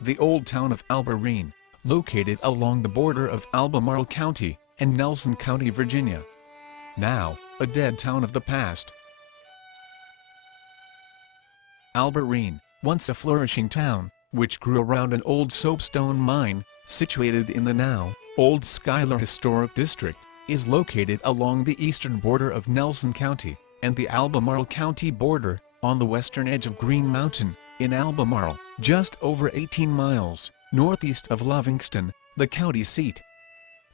The old town of Alberene, located along the border of Albemarle County and Nelson County, Virginia. Now, a dead town of the past. Alberene, once a flourishing town, which grew around an old soapstone mine, situated in the now old Schuyler Historic District, is located along the eastern border of Nelson County and the Albemarle County border, on the western edge of Green Mountain, in Albemarle, just over 18 miles northeast of Livingston, the county seat.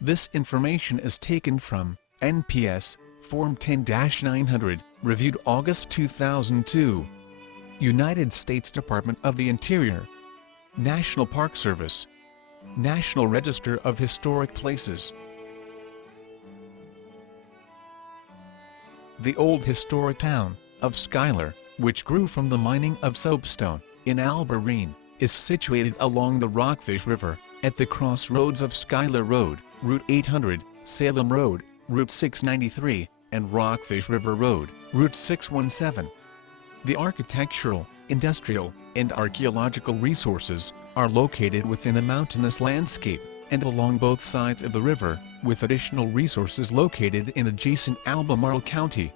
This information is taken from NPS Form 10-900, reviewed August 2002. United States Department of the Interior, National Park Service, National Register of Historic Places. The old historic town of Schuyler, which grew from the mining of soapstone in Alberene, is situated along the Rockfish River, at the crossroads of Schuyler Road, Route 800, Salem Road, Route 693, and Rockfish River Road, Route 617. The architectural, industrial, and archaeological resources are located within a mountainous landscape and along both sides of the river, with additional resources located in adjacent Albemarle County.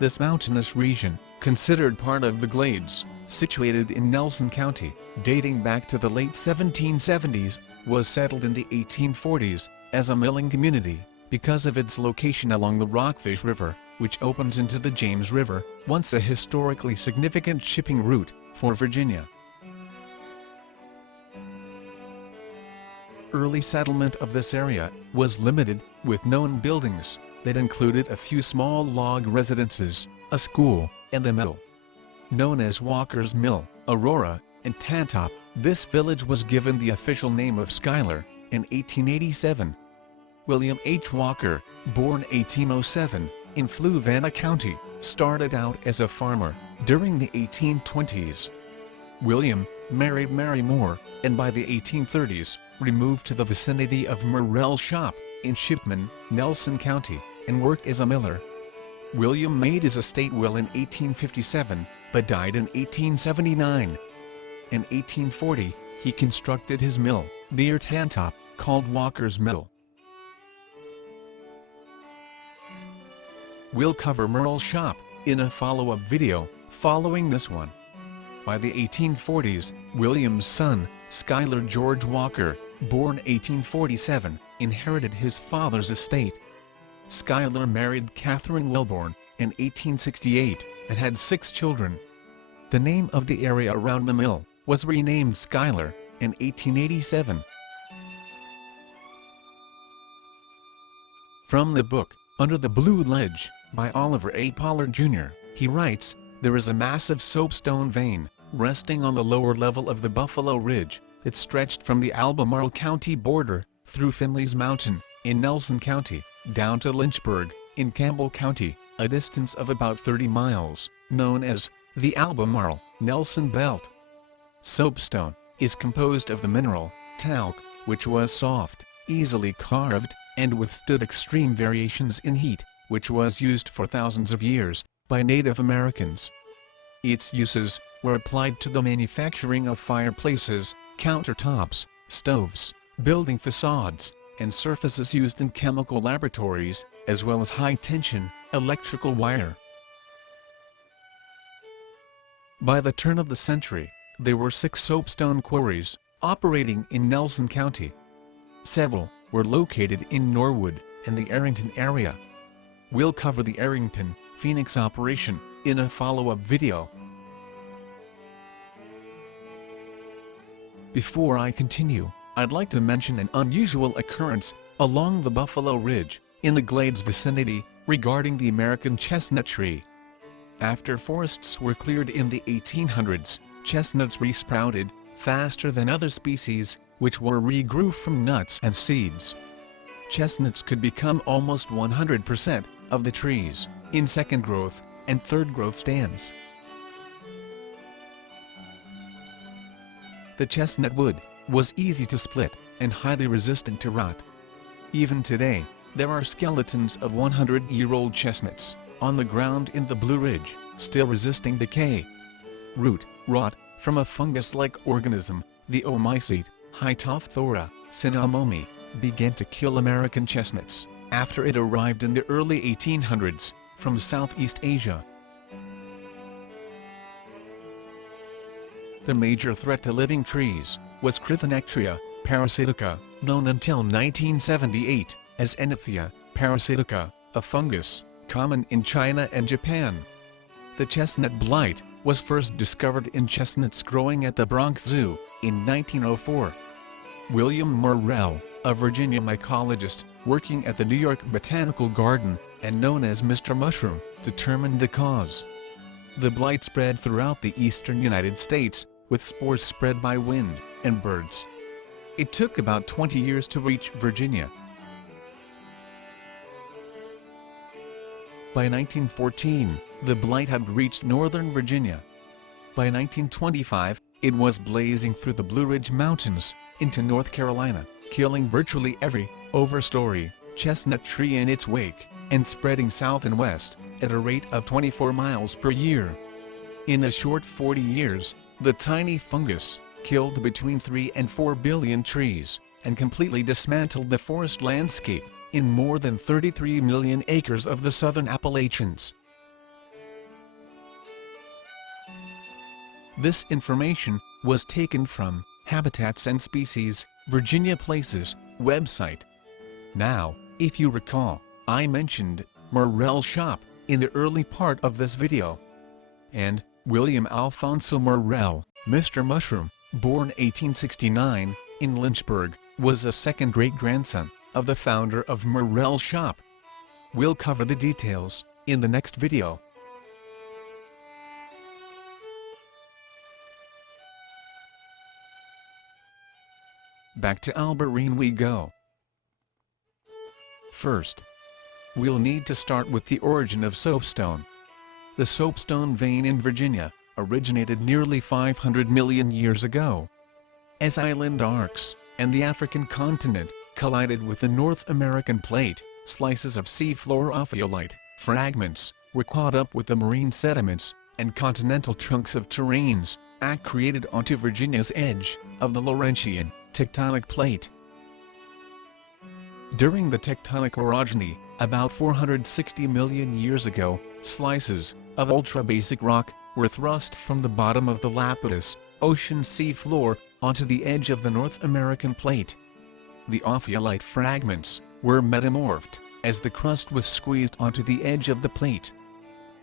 This mountainous region, considered part of the Glades, situated in Nelson County, dating back to the late 1770s, was settled in the 1840s as a milling community because of its location along the Rockfish River, which opens into the James River, once a historically significant shipping route for Virginia. Early settlement of this area was limited, with known buildings that included a few small log residences, a school, and the mill. Known as Walker's Mill, Aurora, and Tantop, this village was given the official name of Schuyler in 1887. William H. Walker, born 1807, in Fluvanna County, started out as a farmer during the 1820s. William married Mary Moore, and by the 1830s, removed to the vicinity of Morrell's shop, in Shipman, Nelson County, and worked as a miller. William made his estate will in 1857, but died in 1879. In 1840, he constructed his mill, near Tantop, called Walker's Mill. We'll cover Morrell's shop in a follow-up video, following this one. By the 1840s, William's son, Schuyler George Walker, born 1847, inherited his father's estate. Schuyler married Catherine Wellborn in 1868, and had 6 children. The name of the area around the mill was renamed Schuyler in 1887. From the book, Under the Blue Ledge, by Oliver A. Pollard Jr., he writes, "There is a massive soapstone vein, resting on the lower level of the Buffalo Ridge, that stretched from the Albemarle County border, through Finley's Mountain, in Nelson County, down to Lynchburg, in Campbell County, a distance of about 30 miles, known as the Albemarle-Nelson Belt. Soapstone is composed of the mineral, talc, which was soft, easily carved, and withstood extreme variations in heat, which was used for thousands of years by Native Americans. Its uses were applied to the manufacturing of fireplaces, countertops, stoves, building facades, and surfaces used in chemical laboratories, as well as high-tension electrical wire. By the turn of the century, there were 6 soapstone quarries operating in Nelson County. Several were located in Norwood and the Arrington area. We'll cover the Arrington, Phoenix operation in a follow-up video. Before I continue, I'd like to mention an unusual occurrence along the Buffalo Ridge, in the Glades vicinity, regarding the American chestnut tree. After forests were cleared in the 1800s, chestnuts resprouted faster than other species, which were regrew from nuts and seeds. Chestnuts could become almost 100% of the trees in second growth and third growth stands. The chestnut wood was easy to split and highly resistant to rot. Even today, there are skeletons of 100-year-old chestnuts on the ground in the Blue Ridge, still resisting decay. Root rot from a fungus-like organism the Omicete, Hytopthora cinnamomi, began to kill American chestnuts after it arrived in the early 1800s from Southeast Asia. The major threat to living trees was Cryphonectria parasitica, known until 1978 as Enethia parasitica, a fungus common in China and Japan. The chestnut blight was first discovered in chestnuts growing at the Bronx Zoo in 1904. William Morrell, a Virginia mycologist working at the New York Botanical Garden and known as Mr. Mushroom, determined the cause. The blight spread throughout the eastern United States, with spores spread by wind and birds. It took about 20 years to reach Virginia. By 1914, the blight had reached northern Virginia. By 1925, it was blazing through the Blue Ridge Mountains into North Carolina, killing virtually every overstory chestnut tree in its wake, and spreading south and west at a rate of 24 miles per year. In a short 40 years, the tiny fungus killed between 3 and 4 billion trees, and completely dismantled the forest landscape in more than 33 million acres of the southern Appalachians. This information was taken from Habitats and Species, Virginia Places website. Now, if you recall, I mentioned Morrell's shop in the early part of this video. And William Alfonso Morrell, Mr. Mushroom, born 1869 in Lynchburg, was a second great-grandson of the founder of Morrell's shop. We'll cover the details in the next video. Back to Alberene we go. First, we'll need to start with the origin of soapstone. The soapstone vein in Virginia originated nearly 500 million years ago. As island arcs and the African continent collided with the North American plate, slices of seafloor ophiolite fragments were caught up with the marine sediments and continental chunks of terranes accreted onto Virginia's edge of the Laurentian tectonic plate. During the tectonic orogeny, about 460 million years ago, slices of ultra-basic rock were thrust from the bottom of the Lapidus ocean seafloor onto the edge of the North American plate. The ophiolite fragments were metamorphed as the crust was squeezed onto the edge of the plate.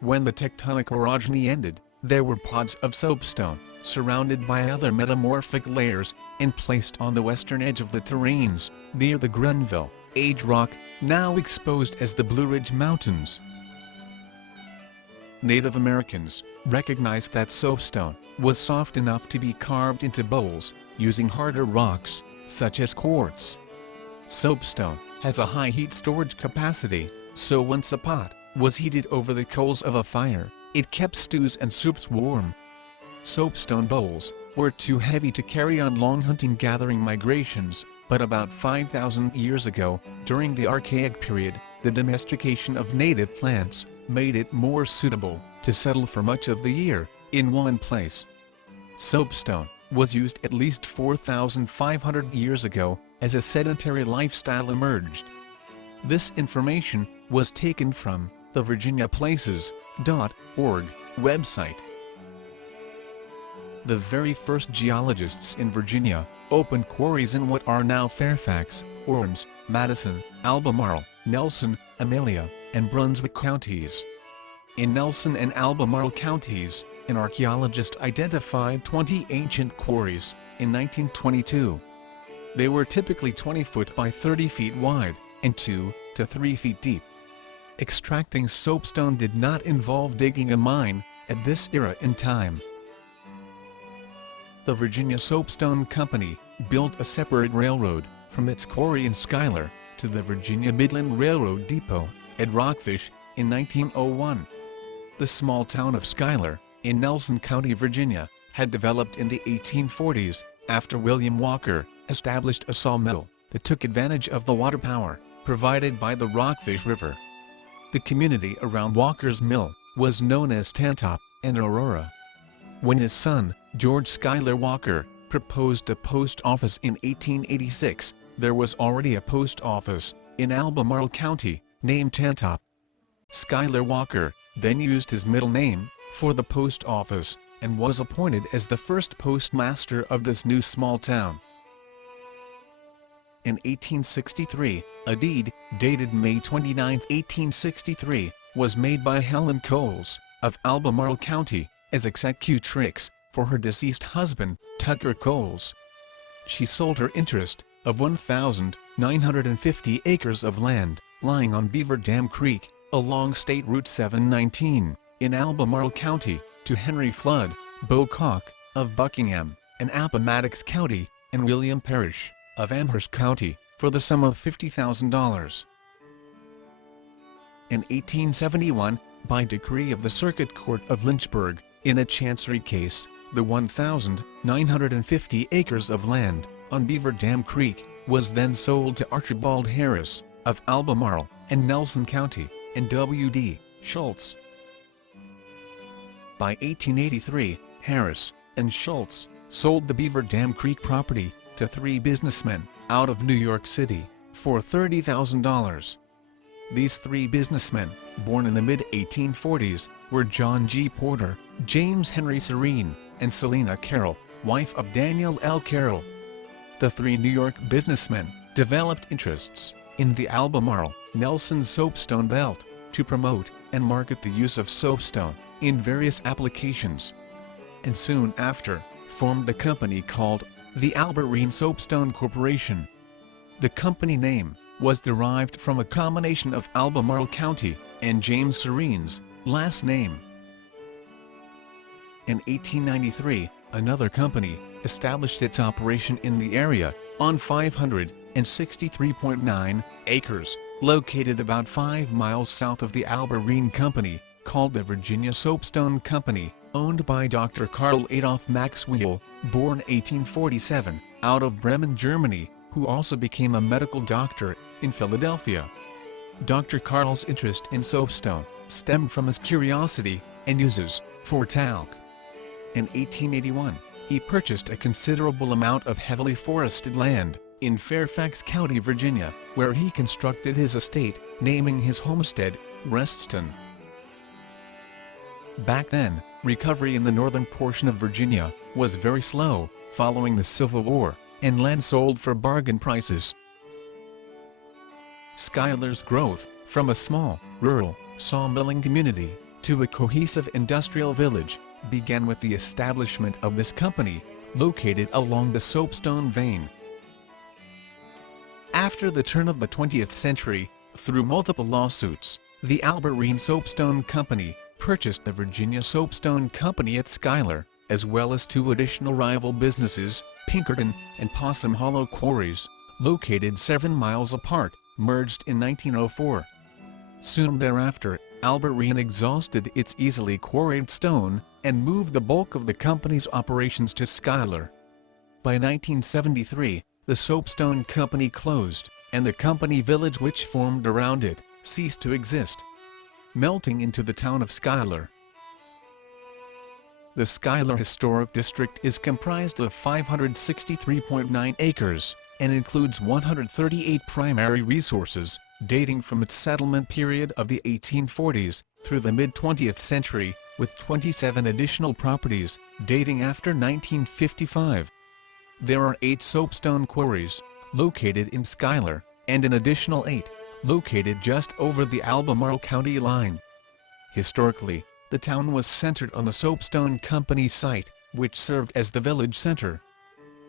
When the tectonic orogeny ended, there were pods of soapstone, surrounded by other metamorphic layers, and placed on the western edge of the terranes, near the Grenville Age rock, now exposed as the Blue Ridge Mountains. Native Americans recognized that soapstone was soft enough to be carved into bowls, using harder rocks, such as quartz. Soapstone has a high heat storage capacity, so once a pot was heated over the coals of a fire, it kept stews and soups warm. Soapstone bowls were too heavy to carry on long hunting-gathering migrations, but about 5,000 years ago, during the Archaic period, the domestication of native plants made it more suitable to settle for much of the year in one place. Soapstone was used at least 4,500 years ago as a sedentary lifestyle emerged. This information was taken from the virginiaplaces.org website. The very first geologists in Virginia opened quarries in what are now Fairfax, Orange, Madison, Albemarle, Nelson, Amelia, and Brunswick counties. In Nelson and Albemarle counties, an archaeologist identified 20 ancient quarries in 1922. They were typically 20 foot by 30 feet wide and 2 to 3 feet deep. Extracting soapstone did not involve digging a mine at this era in time. The Virginia Soapstone Company built a separate railroad from its quarry in Schuyler to the Virginia Midland Railroad Depot at Rockfish in 1901. The small town of Schuyler, in Nelson County, Virginia, had developed in the 1840s after William Walker established a sawmill that took advantage of the water power provided by the Rockfish River. The community around Walker's mill was known as Tantop and Aurora. When his son, George Schuyler Walker, proposed a post office in 1886, there was already a post office in Albemarle County, named Tantop. Schuyler Walker then used his middle name for the post office, and was appointed as the first postmaster of this new small town. In 1863, a deed, dated May 29, 1863, was made by Helen Coles, of Albemarle County, as executrix for her deceased husband, Tucker Coles. She sold her interest of 1,950 acres of land, lying on Beaver Dam Creek, along State Route 719, in Albemarle County, to Henry Flood, Bocock, of Buckingham, and Appomattox County, and William Parrish, of Amherst County, for the sum of $50,000. In 1871, by decree of the Circuit Court of Lynchburg, in a chancery case, the 1,950 acres of land on Beaver Dam Creek was then sold to Archibald Harris, of Albemarle and Nelson County, and W.D. Schultz. By 1883, Harris and Schultz sold the Beaver Dam Creek property to three businessmen out of New York City for $30,000. These three businessmen, born in the mid-1840s, were John G. Porter, James Henry Serene, and Selina Carroll, wife of Daniel L. Carroll. The three New York businessmen developed interests in the Albemarle-Nelson soapstone belt to promote and market the use of soapstone in various applications, and soon after formed a company called the Alberene Soapstone Corporation. The company name was derived from a combination of Albemarle County and James Serene's last name. In 1893, another company established its operation in the area, on 563.9 acres, located about 5 miles south of the Alberene Company, called the Virginia Soapstone Company, owned by Dr. Karl Adolf Maxwell, born 1847, out of Bremen, Germany, who also became a medical doctor in Philadelphia. Dr. Karl's interest in soapstone stemmed from his curiosity and uses for talc. In 1881, he purchased a considerable amount of heavily forested land in Fairfax County, Virginia, where he constructed his estate, naming his homestead Reston. Back then, recovery in the northern portion of Virginia was very slow, following the Civil War, and land sold for bargain prices. Schuyler's growth, from a small, rural, sawmilling community, to a cohesive industrial village, began with the establishment of this company, located along the soapstone vein. After the turn of the 20th century, through multiple lawsuits, the Alberene Soapstone Company purchased the Virginia Soapstone Company at Schuyler, as well as two additional rival businesses, Pinkerton and Possum Hollow Quarries, located 7 miles apart, merged in 1904. Soon thereafter, Alberene exhausted its easily quarried stone, and moved the bulk of the company's operations to Schuyler. By 1973, the Soapstone Company closed, and the company village which formed around it ceased to exist, melting into the town of Schuyler. The Schuyler Historic District is comprised of 563.9 acres, and includes 138 primary resources, dating from its settlement period of the 1840s through the mid-20th century, with 27 additional properties dating after 1955. There are 8 soapstone quarries located in Schuyler, and an additional 8 located just over the Albemarle County line. Historically, the town was centered on the Soapstone Company site, which served as the village center.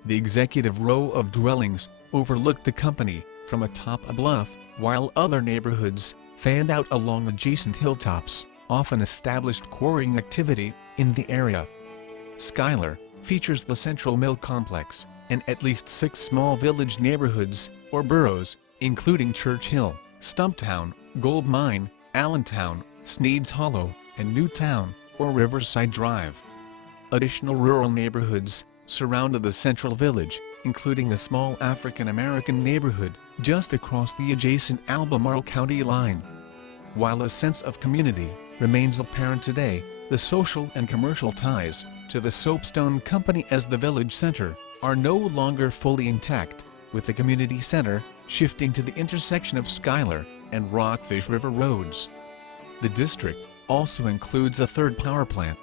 The executive row of dwellings overlooked the company from atop a bluff, while other neighborhoods fanned out along adjacent hilltops, often established quarrying activity in the area. Schuyler features the Central Mill Complex, and at least 6 small village neighborhoods, or boroughs, including Church Hill, Stumptown, Gold Mine, Allentown, Sneed's Hollow, and Newtown, or Riverside Drive. Additional rural neighborhoods surrounded the central village, including a small African-American neighborhood just across the adjacent Albemarle County line. While a sense of community remains apparent today, the social and commercial ties to the Soapstone Company as the village center are no longer fully intact, with the community center shifting to the intersection of Schuyler and Rockfish River roads. The district also includes a third power plant,